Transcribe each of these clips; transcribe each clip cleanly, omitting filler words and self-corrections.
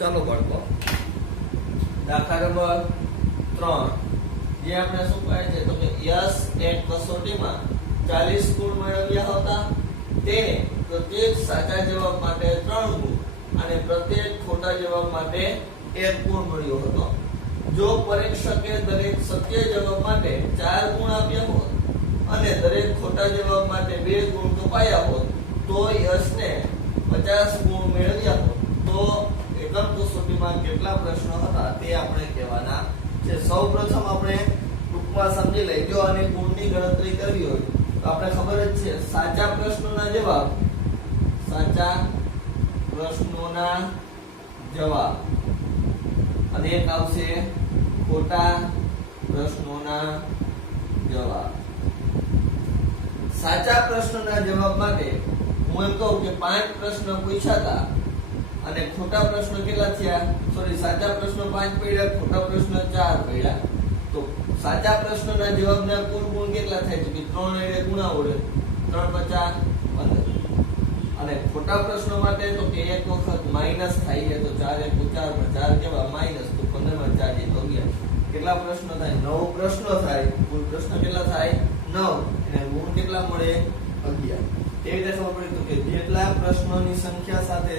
ચાલો બાળકો, દાખલા નંબર 3 જે આપણે શું કહે છે તો કે યસ એક કસોટીમાં 40 ગુણ મેળવ્યા હતા. તેને પ્રત્યેક સાચા જવાબ માટે 3 ગુણ અને પ્રત્યેક ખોટા જવાબ માટે 1 ગુણ મળ્યો હતો. જો પરીક્ષકે દરેક સત્ય જવાબ માટે 4 ગુણ આપ્યા હોત અને દરેક ખોટા જવાબ માટે 2 ગુણ કપાયા હોત તો યશને 50 ગુણ મેળવ્યા હોત. તો એકમ કસોટીમાં કેટલા પ્રશ્નો હતા તે આપણે કહેવાના છે. સૌપ્રથમ આપણે ટૂંકમાં સમજી લઈએ. જો આની ગુણની ગણતરી કરવી હોય તો આપણે ખબર જ છે સાચા પ્રશ્નોના જવાબ અને એક આવશે ખોટા પ્રશ્નોના જવાબ. સાચા પ્રશ્નના જવાબ માટે હું એમ કહું કે 5 પ્રશ્ન પૂછ્યા હતા અને ખોટા પ્રશ્ન કેટલા થયા? સાચા પ્રશ્ન 5 પડ્યા, ખોટા પ્રશ્ન 4 પડ્યા. તો સાચા પ્રશ્નના જવાબના કુલ ગુણ કેટલા થાય છે કે 3 એડે ગુણા વડે 3 50 15. અને ખોટા પ્રશ્નો માટે તો કે એક વખત માઈનસ થાય છે તો 4 1 4 પર 4 કેવા માઈનસ તો 15 માં 4 તો 11. કેટલા પ્રશ્નો થાય? 9 પ્રશ્નો થાય. કુલ પ્રશ્ન કેટલા થાય? 9. અને ગુણ કેટલા મળે? 11. તે રીતે ખબર પડી તો કે જેટલા પ્રશ્નોની સંખ્યા સાથે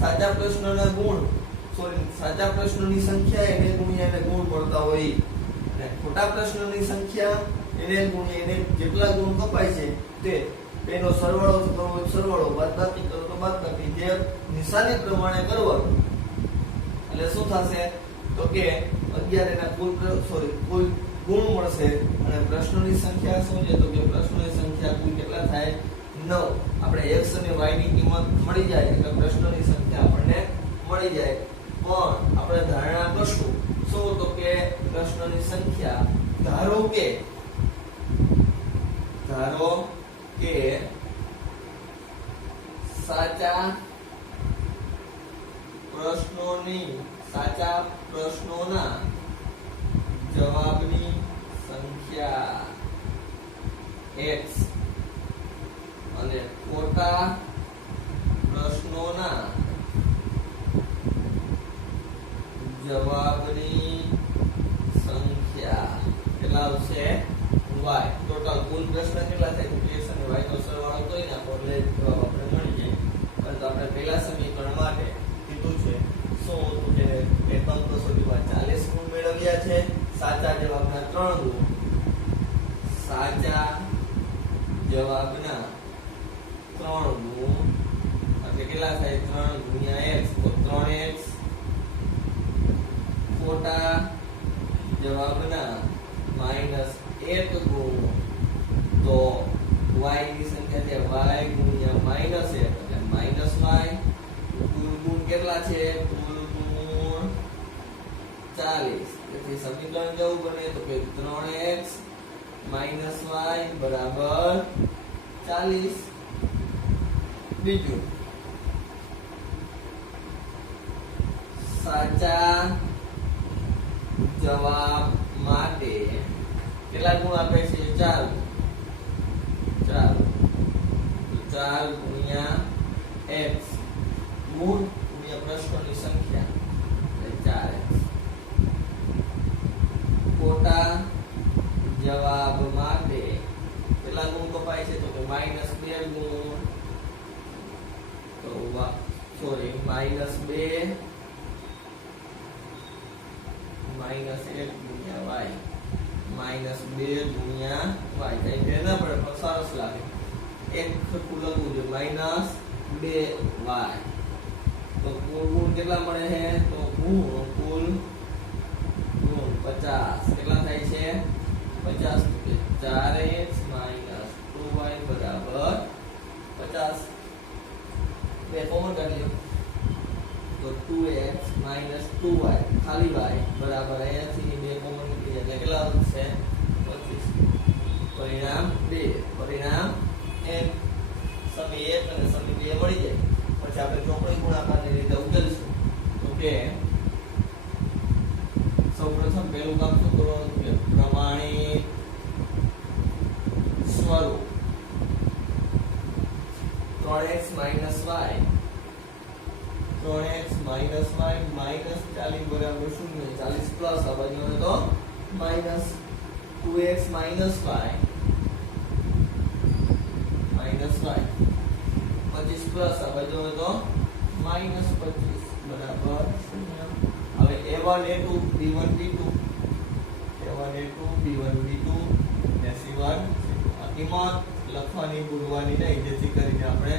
સાચા પ્રશ્નના ગુણ સાચા પ્રશ્નોની સંખ્યા એને ગુણ્યા એને ગુણ મળતા હોય અને ખોટા પ્રશ્નોની સંખ્યા એને ગુણ્યા એને જેટલા ગુણ કપાય છે તે તેનો સરવાળો કરવો હોય સરવાળો, બાદબાકી કરો તો બાદબાકી, જે નિશાની પ્રમાણે કરવાનું. એટલે શું થશે તો કે 11 એના કુલ ગુણ મળશે. અને પ્રશ્નોની સંખ્યા શું છે તો કે પ્રશ્નોની સંખ્યા કુલ કેટલા થાય? 9. આપણે x અને y ની કિંમત મળી જાય એટલે પ્રશ્નોની સંખ્યા આપણને મળી જાય. પણ આપણે ધારણા કરશું શું તો કે પ્રશ્નોની સંખ્યા ધારો કે સાચા પ્રશ્નોના જવાબની સંખ્યા x અને ખોટા પ્રશ્નોના જવાબની સંખ્યા કેટલા આવશે? y. ટોટલ કુલ પ્રશ્ન કેટલા થાય? x અને y નો સરવાળો કરી નાખો એટલે જવાબ આપણે મળી જાય. પરંતુ આપણે પહેલા સમીકરણ માટે કીધું છે શું તો કે એકમ કસોટીમાં 40 ગુણ મેળવ્યા છે. સાચા જવાબના 3 ગુણ, સાચા જવાબના 3 ગુણ એટલે કેટલા થાય? 3 ગુણ્યા x તો 3x. ખોટા જવાબના -1 ગુણ તો y ની સંખ્યા છે y ગુણ્યા -1 એટલે -y. કુલ ગુણ કેટલા છે? કુલ ગુણ 40. તેથી સમીકરણ કેવું બને તો કે 3x - y બરાબર 40. બીજું સાચા જવાબ માટે કેટલા ગુણ આપે છે? 4. 4 ગુણ્યા x ગુણ ગુણ્યા પ્રશ્નોની સંખ્યા એટલે 4x. ખોટા જવાબ માટે કેટલા ગુણ કપાય છે તો કે -2 ગુણ તો -2 -1 ગુણ્યા y -2 ગુણ્યા y એટલે ના પડે પણ સરસ લાગે. એક ખોટું લખવું છે -2y. તો કુલ ગુણ કેટલા મળે છે તો કુલ ગુણ 50. કેટલા થાય છે? 50. 4x - 2y બરાબર 50. બે કોમન કાઢી લો તો 2x - 2y ખાલી y બરાબર અહીંયાથી બે કોમન નીકળી જાય એટલે કેટલા વધશે? 25. પરિણામ 2. પરિણામ m. સમી 1 અને સમી 2 મળી જાય. પછી આપણે ચોકડી ગુણાકારની રીતે ઉકેલીશું તો કે સૌપ્રથમ પહેલું કામ શું કરવાનું કે પ્રમાણિત સ્વરૂપ 3x - y 3x minus y minus 40 બરાબર 0 40 પ્લસ આ બાજુ તો minus 2x minus y minus y 25 plus આ બાજુ તો માઇનસ 25 બરાબર 0 હવે a1 a2 b1 b2 a1 a2 b1 b2 ને c1 આ કિંમત લખવાની ભૂલવાની નહીં જેથી કરીને આપણે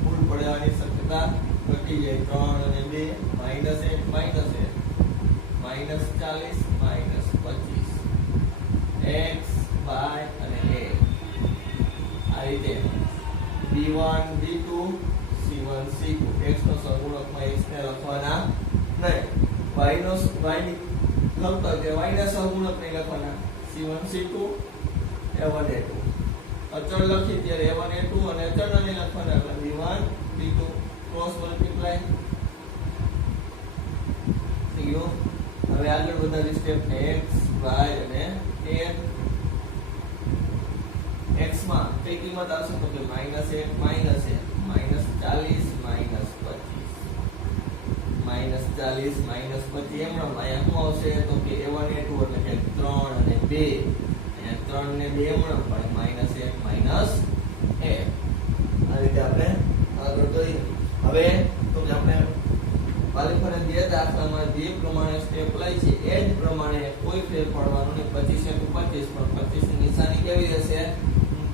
ભૂલ પડવાની શક્યતા ઘટી જાય 3 અને 2 minus 1 minus 1 minus 40 minus 25 x y અને a આ રીતે b1 b2 c1 c2 x નો સહગુણકમાં x ને લખવાના નહીં y નો y ની લખતા કે y ના સહગુણક ને લખવાના c1 c2 a1 a2 અચળ લખી ત્યારે a1 a2 અને અચળ ને લખવાના એટલે b1 b2 ક્રોસ મલ્ટીપ્લાય થઈ ગયો હવે આગળ વધારી સ્ટેપ x y અને a x માં કઈ કિંમત આવશે તો કે -1 -1 -40 -25 -40 -25 એમનો અહીંયા શું આવશે તો કે a1 a2 એટલે કે 3 અને 2 અને 3 ને 2 એમનો પણ -1 -1 આ રીતે આપણે આગળ જોઈએ હવે તો કે આપણે વાલીફળે બે દાખલામાં જે પ્રમાણે સ્ટેપ લઈ છે એ જ પ્રમાણે કોઈ ફેર પડવાનો નહીં 25 * 25 પણ 25 ની નિશાની કેવી રહેશે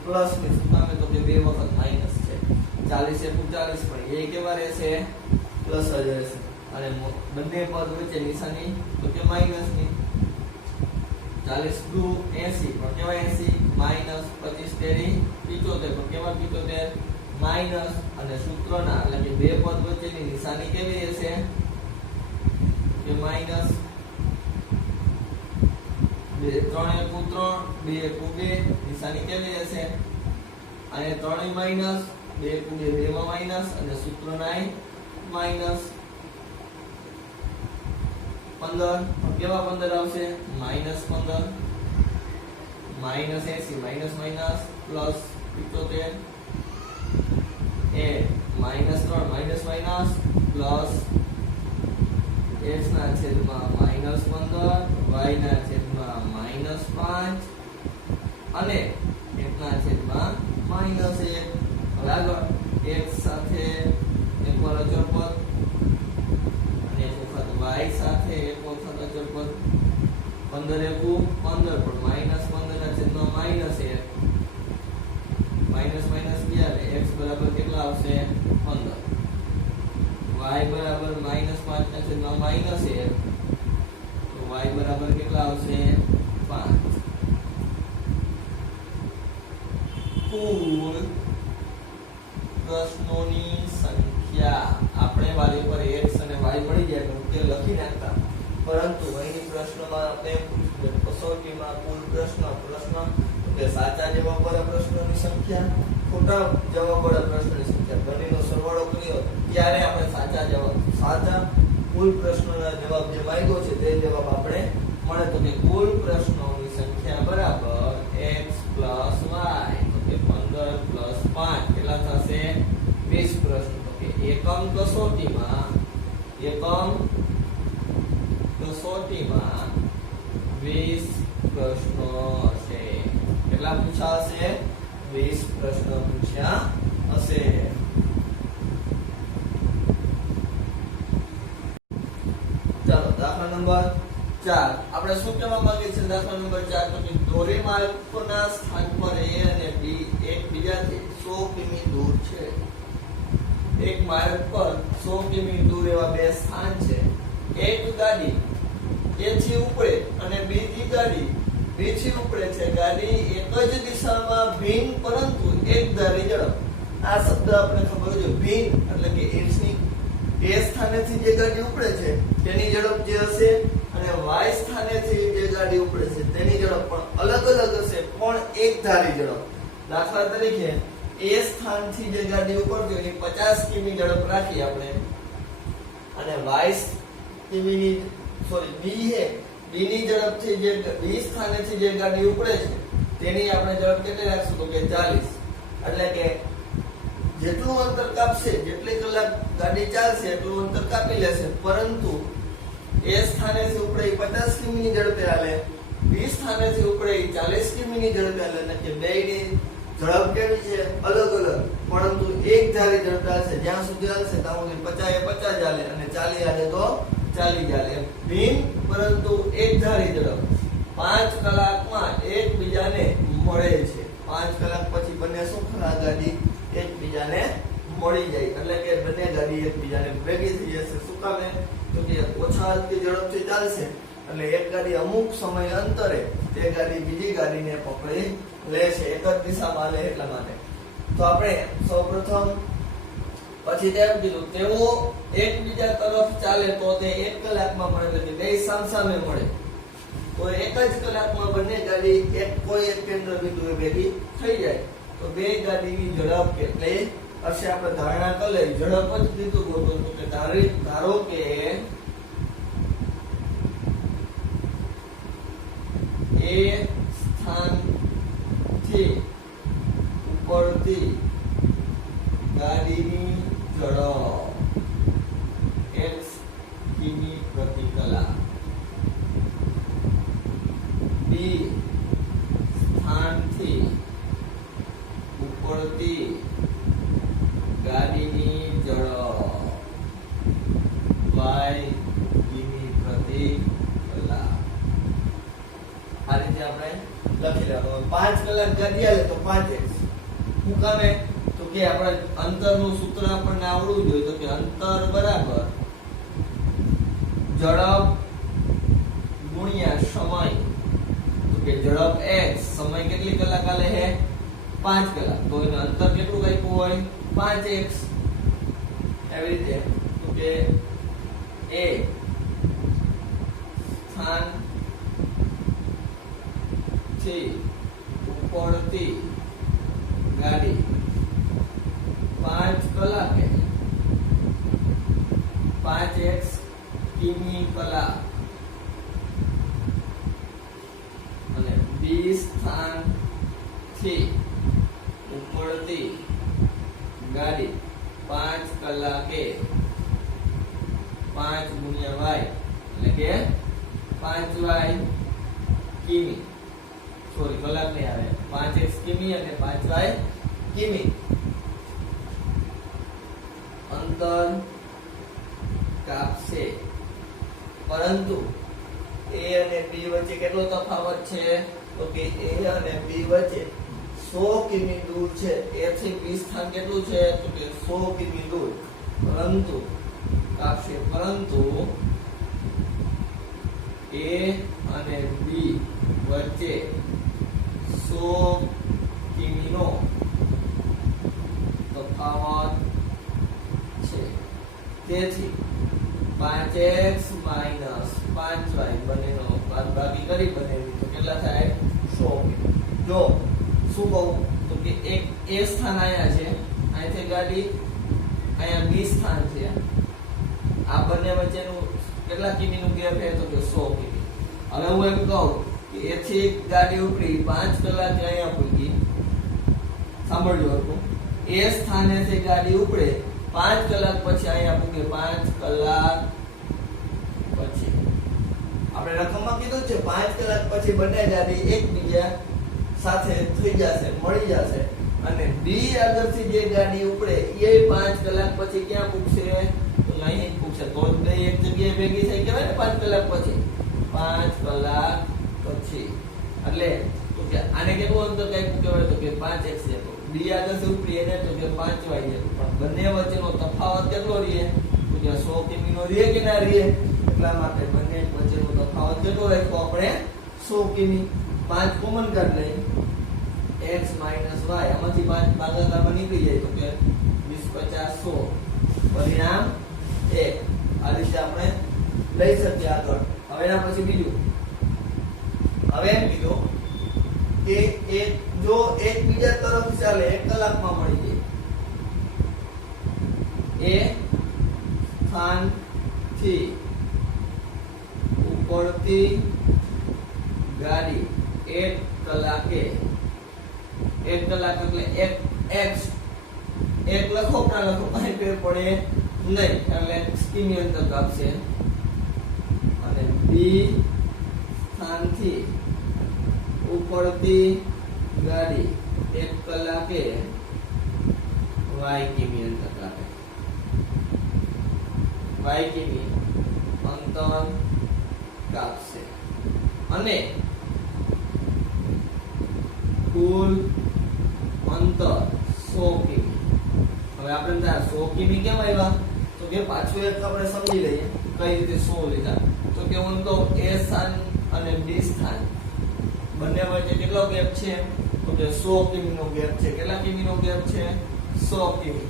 પ્લસ ની સામે તો કે બે વખત માઈનસ છે 40 * 40 પણ એ કેવા રહેશે પ્લસ જ રહેશે અને બંને પદ વચ્ચે નિશાની તો કે માઈનસ ની 40 * 2 80 પણ કેવા 80 માઈનસ 25 તેરી 75 પણ કેવા 75 માઈનસ અને સૂત્રના એટલે કે બે પદ વચ્ચેની નિશાની કેવી રહેશે કે માઈનસ 3 * 3 2 * 2 નિશાની કેવી રહેશે અને 3 માઈનસ 2 * 2 2 માં માઈનસ અને સૂત્રના માઈનસ 15 કેવા 15 આવશે -15 -80 minus minus plus 75 a -3 minus minus plus x ના છેદમાં -15 y ના છેદમાં -5 અને x ના છેદમાં -1 હવે આગળ x સાથે એક વાર અચળ પદ અને એક વખત y સાથે એક વખત અચળ પદ 15 * 15 પણ -15 ના છેદમાં -1 માઈનસ માઈનસ ગયા x બરાબર કેટલા આવશે 15 y બરાબર -5 ના છેદમાં -1 તો y બરાબર કેટલા આવશે 5 કુલ પ્રશ્નોની સંખ્યા આપણે વાલી પર x અને y મળી જાય તો ઉકેલ લખી નાખતા પરંતુ અહીં પ્રશ્નમાં આપણે કસોટીમાં કુલ પ્રશ્ન કે સાચા જવાબવાળા પ્રશ્નોની સંખ્યા ખોટા જવાબવાળા પ્રશ્નોની સંખ્યા બંનેનો સરવાળો કર્યો ત્યારે આપણે સાચા કુલ પ્રશ્નોના જવાબ જે માંગ્યો છે તે જવાબ આપણે મળે તો કે કુલ પ્રશ્નોની સંખ્યા બરાબર x + y તો કે 15 + 5 કેટલા થશે 20 પ્રશ્નો તો કે એકમ કસોટીમાં 20 પ્રશ્નો હશે કેટલા પૂછ્યા હશે 20 પ્રશ્નો પૂછ્યા હશે ચાલો દાખલા નંબર 4 આપણે શું કહેવા માંગીએ છીએ દાખલા નંબર 4 તો કે ધોરીમાર્ગના સ્થાન પર a અને b એકબીજાથી 100 કિમી દૂર છે એક માર્ગ પર 100 કિમી દૂર એવા બે સ્થાન છે એક ગાડી a થી ઉપડે અને બીજી ગાડી b થી ઉપડે છે ગાડી એક જ દિશામાં ભિન્ન પરંતુ એક ધારી ઝડપ આ શબ્દ આપણે ખબર છે ભિન્ન એટલે કે a સ્થાનેથી જે ગાડી ઉપડે છે તેની ઝડપ જે હશે અને y સ્થાનેથી જે ગાડી ઉપડે છે તેની ઝડપ પણ અલગ અલગ હશે પણ એક ધારી ઝડપ દાખલા તરીકે a સ્થાનથી જે ગાડી ઉપડતી એની 50 કિમી ઝડપ રાખી આપણે અને b ની ઝડપથી જે b સ્થાનેથી જે ગાડી ઉપડે છે તેની આપણે ઝડપ કેટલી રાખશું તો કે 40 એટલે કે જેટલું અંતર કાપશે, જેટલી કલાક ગાડી ચાલશે એટલું અંતર કાપી લેશે, પરંતુ એ સ્થાનેથી ઉપડે 50 કિમીની ઝડપે હાલે, બી સ્થાનેથી ઉપડે 40 કિમીની ઝડપે હાલે, એટલે કે બેયની ઝડપ કેવી છે? અલગ અલગ, પરંતુ એક ધારી ઝડપે હાલશે. જ્યાં સુધી હાલશે ત્યાં સુધી 50 એ 50 હાલે અને 40 હાલે તો 40 હાલે. ભિન્ન પરંતુ એક ધારી ઝડપ 5 કલાકમાં એકબીજાને મળે છે. 5 કલાક પછી બંને શું ખરા ગાડી એકબીજાને મળી જાય, એટલે કે બંને ગાડી એકબીજાને ભેગી થઈ જશે. શું કામે? તો કે ઓછા ઝડપથી ચાલશે એટલે એક ગાડી અમુક સમય અંતરે તે ગાડી બીજી ગાડીને પકડી લેશે, એક જ દિશામાં લે એટલા માટે. તો આપણે સૌપ્રથમ પછી તેમ કીધું તેઓ એકબીજા તરફ ચાલે તો તે 1 કલાકમાં મળે, એટલે કે બે સામસામે મળે તો એક જ કલાકમાં બંને ગાડી કોઈ એક કેન્દ્ર બિંદુએ ભેગી થઈ જાય. તો બે ગાડીની ઝડપ કેટલી હશે? આપણે ધારણા કરી લઈ, ઝડપ જ કીધું ગોતો કે ધારો કે એ સ્થાનથી ઉપડતી ગાડીની ઝડપ x કિમી પ્રતિ કલાક, બી સ્થાનથી ઉપડતી ગાડીની ઝડપ y કિમી પ્રતિ કલાક. આ રીતે આપણે લખી લેવાનું. 5 કલાક ગાડી હાલે તો 5x. શું કામે? તો કે આપણે અંતરનું સૂત્ર આપણને આવડવું જોઈએ. તો કે અંતર બરાબર ઝડપ ગુણ્યા સમય. તો કે ઝડપ x, સમય કેટલી કલાક હાલે છે? 5 કલાક. તો એનું અંતર કેટલું આપ્યું હોય? 5x. એવી રીતે તો કે એ સ્થાન થી ઉપડતી ગાડી 5 કલાકે 5x કિમી કલાક અને બી સ્થાન થી ઉપડતી ગાડી 5 કલાકે 5 ગુણ્યા y એટલે કે 5y કિમી, સોરી કલાક નહીં આવે, 5x કિમી અને 5y કિમી અંતર કાપશે. પરંતુ a અને b વચ્ચે કેટલો તફાવત છે? તો કે a અને b વચ્ચે 100 કિમી દૂર છે. a થી b સ્થાન કેટલું છે? તો કે 100 કિમી દૂર. પરંતુ કાપશે, પરંતુ a અને b વચ્ચે 100 કિમીનો તફાવત છે. તેથી 5x - 5y બંનેનો બાદબાકી કરી બંનેની તો કેટલા થાય? 100 કિમી. જો શું કહું તો કે એક a સ્થાન આયા છે, અહીંથી ગાડી અહીંયા b સ્થાન છે, આ બંને વચ્ચેનું કેટલા કિમીનું ગેપ છે? તો કે 100 કિમી. હવે હું એમ કહું કે એથી ગાડી ઉપડી 5 કલાકે અહીંયા પૂગી, સાંભળજો હતું, એ સ્થાનેથી ગાડી ઉપડે 5 કલાક પછી અહીંયા પૂગે 5 કલાક પછી. આપણે રકમમાં કીધું છે 5 કલાક પછી બંને ગાડી એકબીજા સાથે થઈ જશે, મળી જશે. અને બી આગળથી જે ગાડી ઉપડે એ 5 કલાક પછી ક્યાં પૂગશે? તો અહીં પૂગશે. તો બે એક જગ્યાએ ભેગી થઈ કહેવાય ને 5 કલાક પછી. 5 કલાક પછી એટલે તો કે આને કેટલું અંતર કાપ્યું કહેવાય? તો કે 5x જેટલું. બી આગળથી ઉપડી એને તો કે 5y જેટલું. પણ બંને વચ્ચેનો તફાવત કેટલો રહે? તો કે 100 કિમીનો રહે કે ના રહે? એટલા માટે બંને વચ્ચેનો તફાવત કેટલો રાખ્યો આપણે? 100 કિમી. 5 કોમન કાઢ લઈ, x - y આમાંથી 5 ભાગાકારમાં નીકળી જાય તો કે 20 50 100 પરિણામ 1. આ રીતે આપણે લઈ શકીએ આગળ. હવે એના પછી બીજું, હવે એમ કીધું કે જો એકબીજા તરફ ચાલે 1 કલાકમાં મળી જાય. એ સ્થાનથી ઉપડતી ગાડી 1 કલાકે, 1 કલાક એટલે 1x એક લખો ના લખો કઈ ફેર પડે નહીં, એટલે કિમી અંતર કાપશે અને બી સ્થાનથી ઉપડતી ગાડી 1 કલાકે y કિમી અંતર કાપે, y કિમી અંતર કાપશે અને કુલ અંતર 100 કિમી. હવે આપણે ત્યાં 100 કિમી કેમ આવ્યા તો કે પાછું એક આપણે સમજી લઈએ કઈ રીતે 100 લીધા. તો કે હું તો a સ્થાન અને b સ્થાન બંને વચ્ચે કેટલો ગેપ છે તો કે 100 કિમી નો ગેપ છે. કેટલા કિમી નો ગેપ છે? 100 કિમી.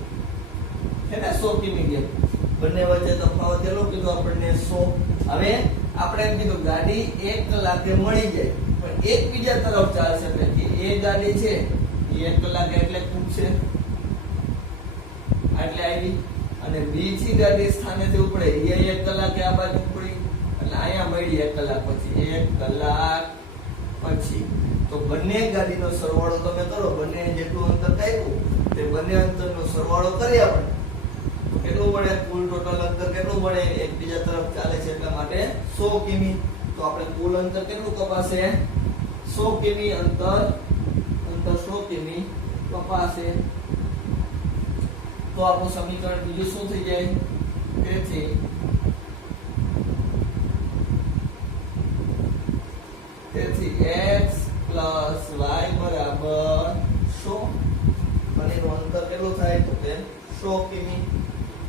છે ને 100 કિમી ગેપ. બંને વચ્ચે તફાવત કેટલો કીધો આપણને? 100. હવે આપણે એમ કીધું ગાડી 1 કલાકે મળી જાય પણ એકબીજા તરફ ચાલશે એટલે એ ગાડી છે એ 1 કલાકે એટલે ખૂટશે એટલે આવી અને બીજી ગાડી સ્થાનેથી ઉપડે એ 1 કલાકે આ બાજુ ઉપડી એટલે અહીંયા મળી 1 કલાક પછી 1 કલાક પછી. તો બંને ગાડીનો સરવાળો તમે કરો, બંને જેટલું અંતર કાપ્યું તે બંને અંતરનો સરવાળો કરી આપણે તો કેટલું મળે? કુલ ટોટલ અંતર કેટલું મળે? એકબીજા તરફ ચાલે છે એટલા માટે 100 કિમી. તો આપણે કુલ અંતર કેટલું કપાશે? 100 કિમી અંતર 100 કિમી કપાશે. તો આપણું સમીકરણ બીજું શું થઈ જાય? તેથી x y બરાબર 100 અને એનું અંતર કેટલું થાય તો કે 100 કિમી.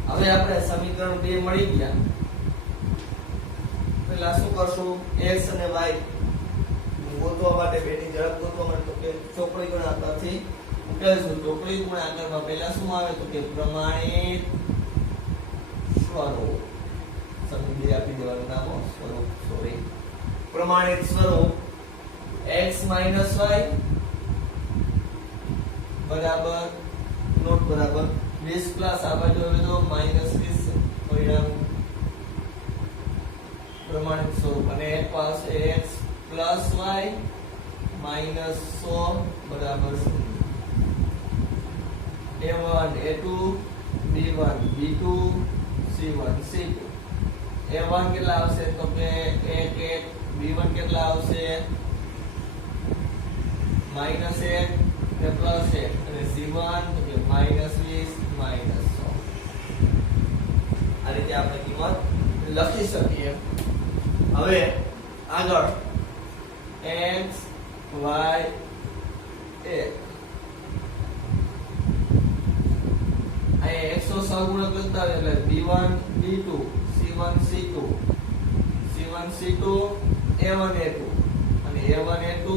હવે આપણે સમીકરણ 2 મળી ગયા. પહેલા શું કરશું? x અને y ગોતવા માટે બેની ઝડપ ગોતવા માટે તો કે ચોકડી ગુણાકારથી ઉકેલશું. ચોકડી ગુણાકારમાં પહેલા શું આવે તો કે પ્રમાણિત સ્વરૂપ. સમજી આપી દેવાનું નામ સ્વરૂપ, સોરી પ્રમાણિત સ્વરૂપ x y બરાબર નોટ બરાબર 20 પ્લસ આ બાજુ હવે તો -20 પરિણામ પ્રમાણિત સ્વરૂપ અને એક પાસે x પ્લસ y માઈનસ 100 બરાબર 0. a1 a2 b1 b2 c1 c2. a1 કેટલા આવશે તો કે 1 1, b1 કેટલા આવશે -1 ને +1 અને c1 તો કે -20 -100. આ રીતે આપણે કિંમત લખી શકીએ. હવે આગળ x y a આ 100 સહગુણક કરતા એટલે b1 b2 c1 c2 c1 c2 a1 a2 અને a1 a2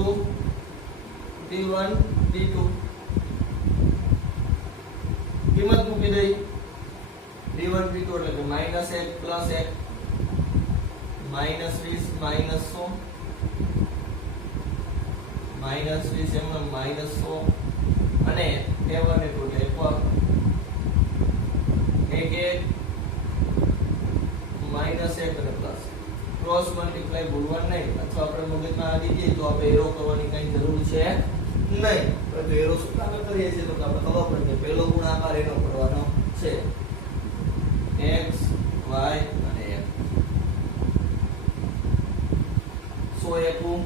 b1 b2 કિંમત મૂકી દઈ b1 b2 એટલે કે -1 +1 -20 -100 -20 એમાં -100 અને a1 a2 એટલે 1 -1 અને પ્લસ ક્રોસ મલ્ટીપ્લાય ભૂલવાનું નહીં અથવા આપણે મગજમાં આવી ગઈ તો આપણે એરો કરવાની કઈ જરૂર છે નહીં. પરંતુ એરો શું કામ કરીએ છીએ તો આપણે ખબર પડે કે પહેલો ગુણાકાર એનો કરવાનો છે x y અને f. 100 એકું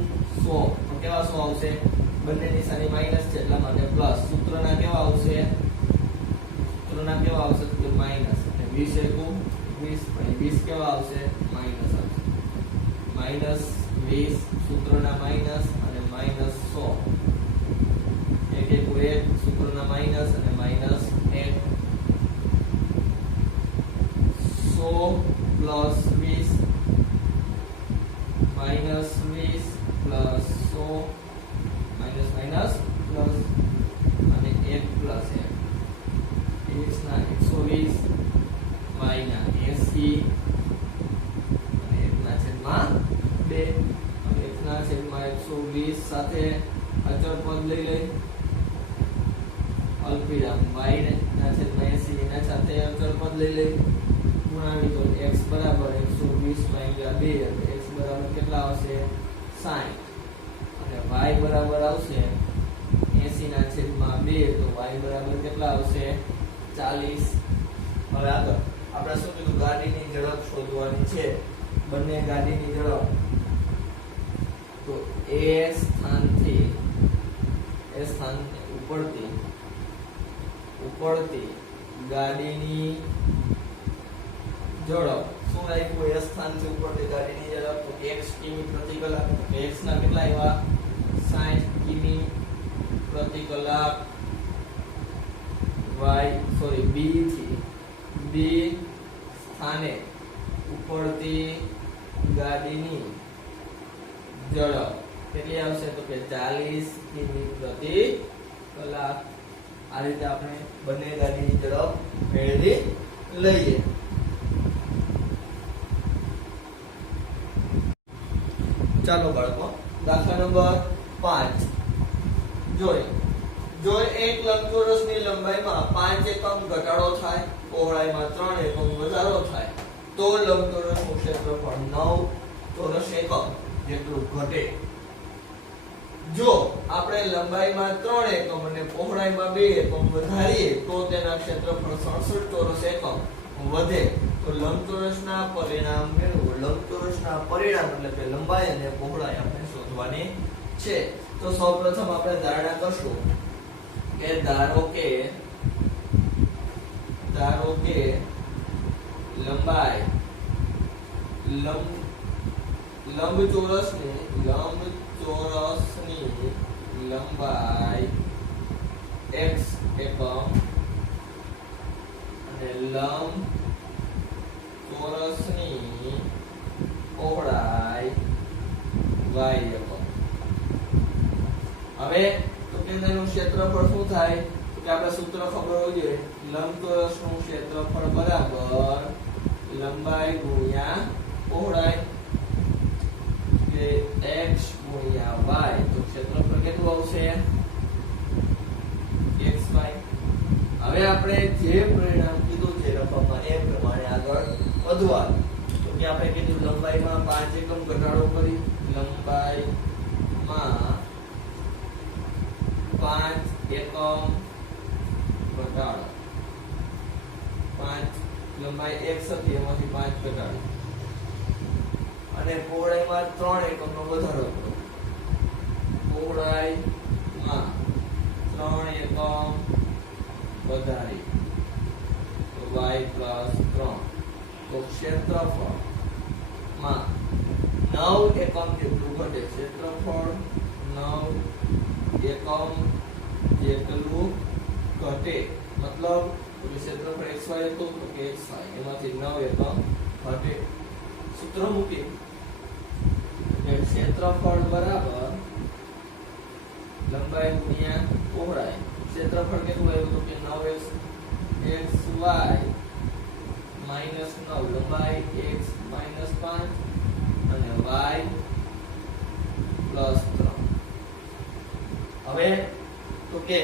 100 તો કેવા 100 આવશે? બંને નિશાની માઈનસ છે એટલા માટે પ્લસ. સૂત્રના કેવા આવશે? સૂત્રના કેવા આવશે તો માઈનસ એટલે 20 એકું 20 પણ 20 કેવા આવશે? માઈનસ આવશે. -20 સૂત્રના માઈનસ અને -100 એક એકું 1 સૂત્રના માઈનસ અને -1 100 +20 -20 +100 માઈનસ પ્લસ અને 1 પ્લસ 1 x ના 120 y ના 80 અને 1 ના છેદમાં 2 અને 1 ના છેદમાં 120 સાથે અચળ પદ લઈ લઈ અલ્પવિરામ y ના છેદમાં 80 એના સાથે અચળ પદ લઈ લઈ ગુણાવી તો x બરાબર 120 - 2 એટલે x બરાબર કેટલા આવશે? 60 અને y બરાબર આવશે 80 ના છેદમાં 2 તો y બરાબર કેટલા આવશે? 40. હવે આગળ આપણે શું કીધું, ગાડીની ઝડપ શોધવાની છે, બંને ગાડીની ઝડપ. તો એ સ્થાનથી ઉપડતી ગાડીની ઝડપ શું રાખ્યું, એ સ્થાનથી ઉપડતી ગાડીની ઝડપ તો 1 કિમી પ્રતિ કલાક. તો x ના કેટલા આવ્યા, 60 કિમી પ્રતિ કલાક. b સ્થાને ઉપડતી ગાડીની ઝડપ કેટલી આવશે, તો કે 40 કિમી પ્રતિ કલાક. આ રીતે આપણે બંને ગાડીની ઝડપ મેળવી લઈએ. ચાલો બાળકો, દાખલા નંબર 5 જોઈએ. જો એક લંબચોરસની લંબાઈમાં 5 એકમ ઘટાડો થાય, પહોળાઈમાં 3 એકમ વધારો થાય, તો લંબચોરસનું ક્ષેત્રફળ 9 ચોરસ એકમ જેટલું ઘટે. જો આપણે લંબાઈમાં 3 એકમ અને પહોળાઈમાં 2 એકમ વધારીએ તો તેના ક્ષેત્રફળ 67 ચોરસ એકમ વધે. તો લંબચોરસના પરિણામ મેળવો. લંબચોરસના પરિણામ એટલે કે લંબાઈ અને પહોળાઈ આપણે શોધવાની છે. તો સૌપ્રથમ આપણે ધારણા કરશું કે ધારો કે લંબાઈ લંબચોરસની લંબાઈ x એકમ અને લંબચોરસની પહોળાઈ y એકમ. હવે તો કેન્દ્રનું ક્ષેત્રફળ શું થાય, તો કે આપણે સૂત્ર ખબર હોવી જોઈએ, લંબચોરસનું ક્ષેત્રફળ બરાબર લંબાઈ ગુણ્યા પહોળાઈ કે x ગુણ્યા y. તો ક્ષેત્રફળ કેટલું આવશે, xy. હવે આપણે જે પરિણામ કીધું છે રકમમાં એ પ્રમાણે આગળ વધવા. તો કે આપણે કીધું લંબાઈમાં 5 એકમ ઘટાડો કરી, લંબાઈમાં 5 એકમ ઘટાડો. 5 લંબાઈ x હતી એમાંથી 5 ઘટાડો અને પહોળાઈમાં 3 એકમનો વધારો કરો. પહોળાઈમાં 3 એકમ વધારી તો y + 3. તો ક્ષેત્રફળમાં 9 એકમ જેટલું ઘટે. ક્ષેત્રફળ 9 એકમ જેટલું ઘટે. મતલબ ક્ષેત્રફળ xy હતું તો કે xy એમાંથી 9 એકમ ઘટે. સૂત્ર મૂકી કે ક્ષેત્રફળ બરાબર લંબાઈ ગુણ્યા પહોળાઈ. ક્ષેત્રફળ કેટલું આવ્યું તો કે 9xy - 9 લંબાઈ x - 5 અને y + 3. હવે તો કે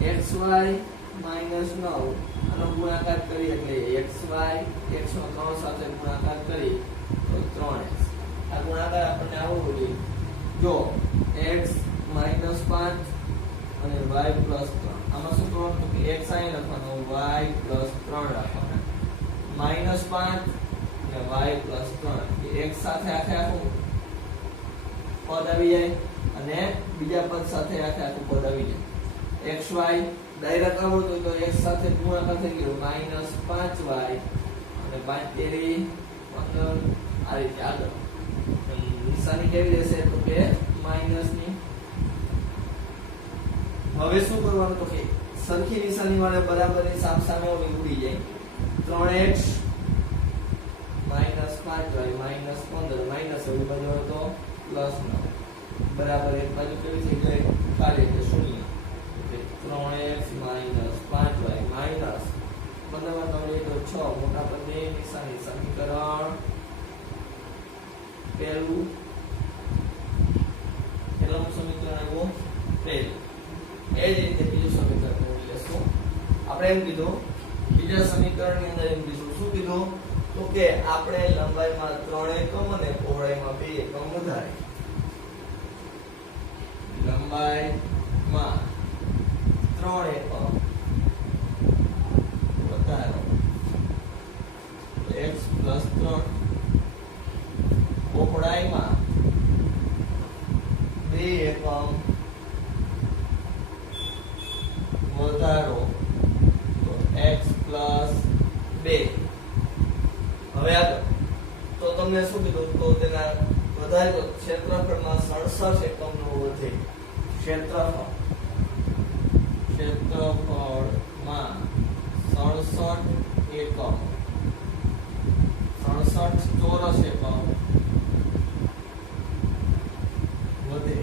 xy - 9 આનો ગુણાકાર કરી એટલે xy x નો 3 સાથે ગુણાકાર કરી તો 3x. આ ગુણાકાર આપણને આવડવો જોઈએ. જો x - 5 અને y + 3. આમાં શું કરવાનું, તો કે x અહીં લખવાનો, y + 3 રાખવાના. -5 અને y + 3 એ x સાથે આખે આખું પદ આવી જાય અને બીજા પદ સાથે આખે આખું પદ આવી જાય. xy ડાયરેક્ટ આવડતો હોય તો x સાથે ગુણાકાર થઈ ગયો -5y અને 5 તેરી 15. આ રીતે આગળ નિશાની કેવી રહેશે, તો કે માઈનસની. હવે શું કરવાનું, તો કે સરખી નિશાની વાળે બરાબરની સામે ઓલી ઉડી જાય. 3x - 5y - 15 માઈનસ ઓલી બાજુ તો +9 બરાબર એક બાજુ કેવી થઈ ગઈ, ખાલી એટલે શૂન્ય. 3x - 5y માઈનસ 15 માં 3 તો 6 મોટા પદની નિશાની. સમીકરણ પહેલું કેટલામું સમીકરણ આવ્યું, પહેલું. એ જ રીતે બીજું સમીકરણ લેશું આપણે. એમ કીધું બીજા સમીકરણની અંદર એમ કીધું, શું કીધું, તો કે આપણે લંબાઈમાં 3 એકમ અને પહોળાઈમાં 2 એકમ વધારે. લંબાઈમાં 3 એકમ x + 3 પહોળાઈમાં 2 એકમ વધારો તો x + 2. હવે આગળ તો તમને શું કીધું તો તેના વધારે તો ક્ષેત્રફળમાં 67 એકમનો વધે. ક્ષેત્રફળમાં 67 એકમ 67 ચોરસ એકમ વધે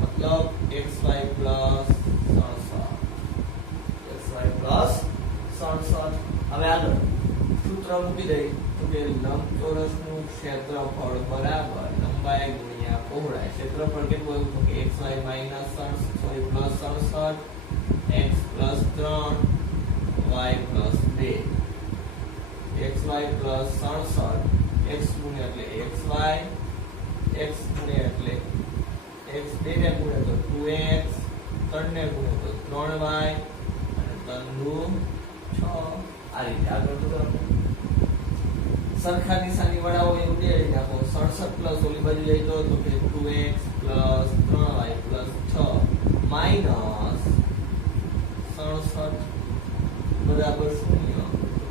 મતલબ xy + 67. હવે આગળ સૂત્ર મૂકી દઈ તો કે લંબચોરસનું ક્ષેત્રફળ બરાબર લંબાઈ ગુણ્યા પહોળાઈ. ક્ષેત્રફળ કેટલું આવ્યું તો કે xy - 67 x + 3 y + 2 xy + 67 x ગુણ્યા એટલે xy x ગુણ્યા એટલે x 2 ને ગુણ્યા તો 2x 3 ને ગુણ્યા તો 3y અને 3 દુ 6. આ રીતે આગળ તો સરખા નિશાની વાળા હોય એવું ઉડાડી નાખો. 67 પ્લસ ઓલી બાજુ લઈ તો કે 2x + 3y + 6 માઈનસ 67 બરાબર 0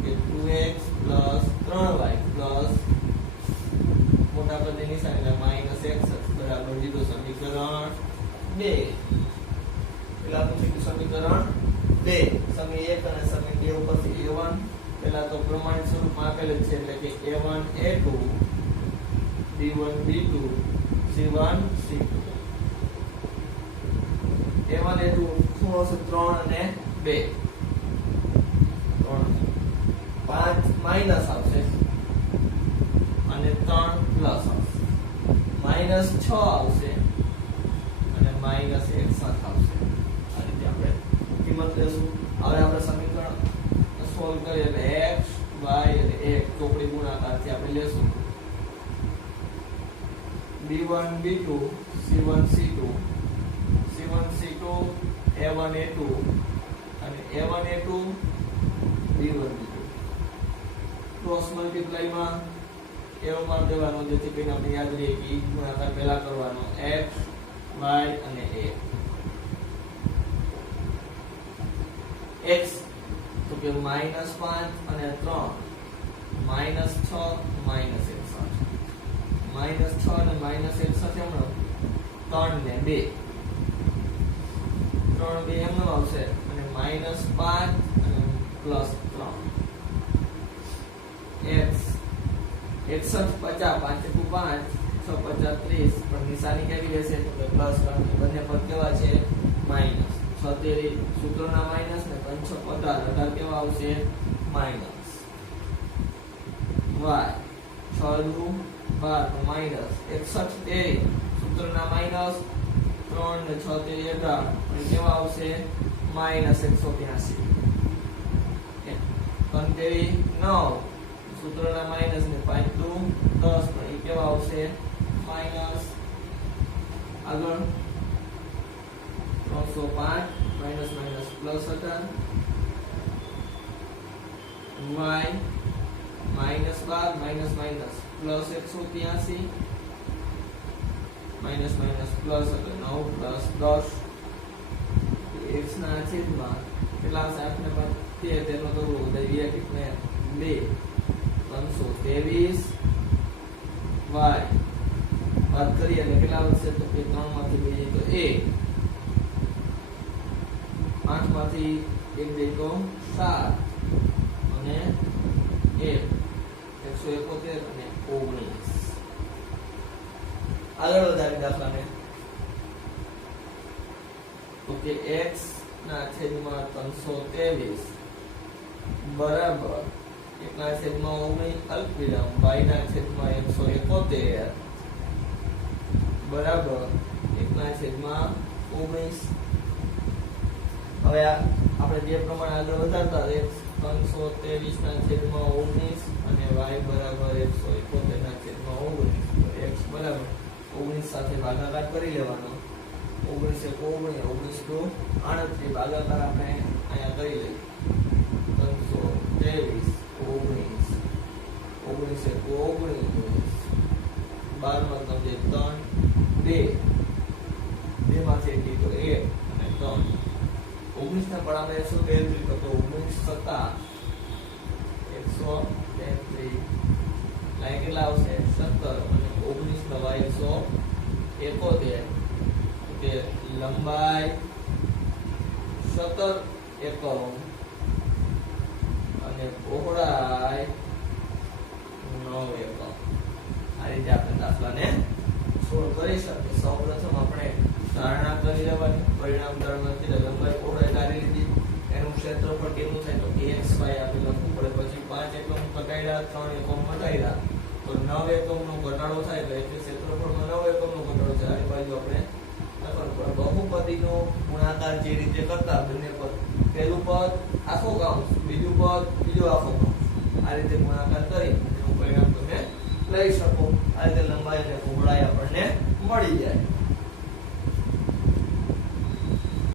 કે 2x + 3y પ્લસ મોટા પદની નિશાની એટલે -x બરાબર દીધું સમીકરણ 2. પેલા પૂછ્યું સમીકરણ 2 સમી 1 અને સમી 2 ઉપરથી a1 પેલા તો પ્રમાણિત સ્વરૂપમાં આપેલ છે એટલે કે a1 a2 b1 b2 c1 c2. a1 a2 ખૂણો છે 3 અને 2 5 માઈનસ આવશે અને 3 પ્લસ આવશે. -6 આવશે અને -1 સાથ આવશે. આ રીતે આપણે કિંમત લેશું. હવે આપણે સમીકરણ સોલ્વ કરીએ એટલે x y અને 1 ચોકડી ગુણાકારથી આપણે લેશું b1 b2 c1 c2 c1 c2 a1 a2 અને a1 a2 b1 b2 cross multiply માં એરો માર દેવાનો જેથી કરીને આપણે યાદ રહે કે ગુણાકાર પહેલા કરવાનો x y અને a. x તો કે -5 અને 3 -6 -61 -6 અને -61 એમનો 3 ને 2 3 2 એમનો આવશે અને -5 અને +3 x 61 50 5 * 5 6 50 30 પણ નિશાની કેવી રહેશે તો કે પ્લસ કારણ કે બંને પદ કેવા છે માઈનસ. 76 સૂત્રના માઈનસ ને 5 6 18 18 કેવા આવશે માઈનસ. y 6 દુ 12 તો માઈનસ 61 સૂત્રના માઈનસ 3 ને 6 તે 18 અને કેવા આવશે -182. 9 સૂત્રના માઈનસ ને 5 દુ 10 પણ એ કેવા આવશે માઈનસ. આગળ 305 minus minus plus 18 y minus 12 minus minus plus 183 minus minus plus એટલે 9 પ્લસ 10 x ના છેદમાં કેટલા આવશે 8 ને 5 તેનો તો ઉદાહરણ ને 2 323 y વાત કરીએ એટલે કેટલા આવશે તો કે 3 માંથી 2 તો 1 8 માંથી 1 2 તો 7 અને 1 171 અને 19. આગળ વધારી દાખલાને તો કે x ના છેદમાં 323 બરાબર 1 ના છેદમાં 19 અલ્પવિરામ y ના છેદમાં 171 બરાબર 1 ના છેદમાં 19. હવે આપણે જે પ્રમાણે આગળ વધારતા x 323 ના છેદમાં 19 અને y બરાબર 171 ના છેદમાં 19 તો x બરાબર 19 સાથે ભાગાકાર કરી લેવાનો. 19 * 19 19 * 38 ભાગાકાર આપણે અહીંયા કરી લઈએ 323 19 19 એકુ 19, 12 માં 3 2 2 માંથી 1 તો 1 અને 3 19 ના પડામાં 133 તો 19 સત્તા 133 લાઈન કેટલા આવશે 17 અને 19 નવા 171 કે લંબાઈ 17 એકમ અને પહોળાઈ 9 એકમ. આ રીતે આપણે દાખલાને સોલ્વ કરી શકીએ. સૌપ્રથમ આપણે ધારણા કરી લેવાની પરિણામ ધારણાથી લંબાઈ પહોળાઈ ધારી લીધી, એનું ક્ષેત્રફળ કેટલું થાય તો xy આપણે લખવું પડે. પછી 5 એકમ ઘટાડ્યા, 3 એકમ ઘટાડ્યા તો 9 એકમનો ઘટાડો થાય એટલે ક્ષેત્રફળમાં 9 એકમનો ઘટાડો થાય. આ બાજુ આપણે બહુપદીનો ગુણાકાર જે રીતે કરતા બંને પદ, પહેલું પદ આખો કાઉન્સ, બીજું પદ બીજો આખો કાઉન્સ, આ રીતે ગુણાકાર કરી એનું પરિણામ તમે લઈ શકો. આ રીતે લંબાઈ અને પહોળાઈ આપણને મળી જાય.